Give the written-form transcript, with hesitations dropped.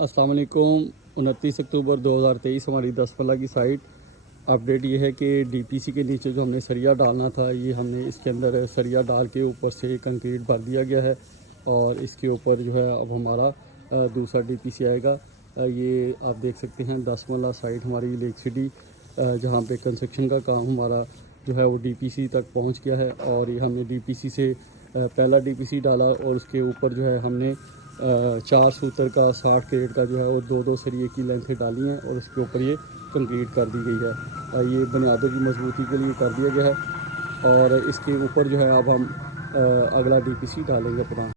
अस्सलाम वालेकुम। 29 अक्टूबर 2023 हमारी 10 मरला की साइट। अपडेट ये है कि डीपीसी के नीचे जो हमने सरिया डालना था, ये हमने इसके अंदर सरिया डाल के ऊपर से कंक्रीट भर दिया गया है और इसके ऊपर जो है अब हमारा दूसरा डीपीसी आएगा। ये आप देख सकते हैं 10 मरला साइट हमारी लेक सिटी, जहाँ पे कंस्ट्रक्शन का काम हमारा जो है वो डीपीसी तक पहुँच गया है। और ये हमने डीपीसी से पहला डीपीसी डाला और उसके ऊपर जो है हमने 4 सूत्र का 60 क्रेट का जो है वो 2-2 सरिये की लेंथें डाली हैं और उसके ऊपर ये कंक्रीट कर दी गई है। ये बुनियादों की मजबूती के लिए कर दिया गया है और इसके ऊपर जो है अब हम अगला डीपीसी डालेंगे पुराना।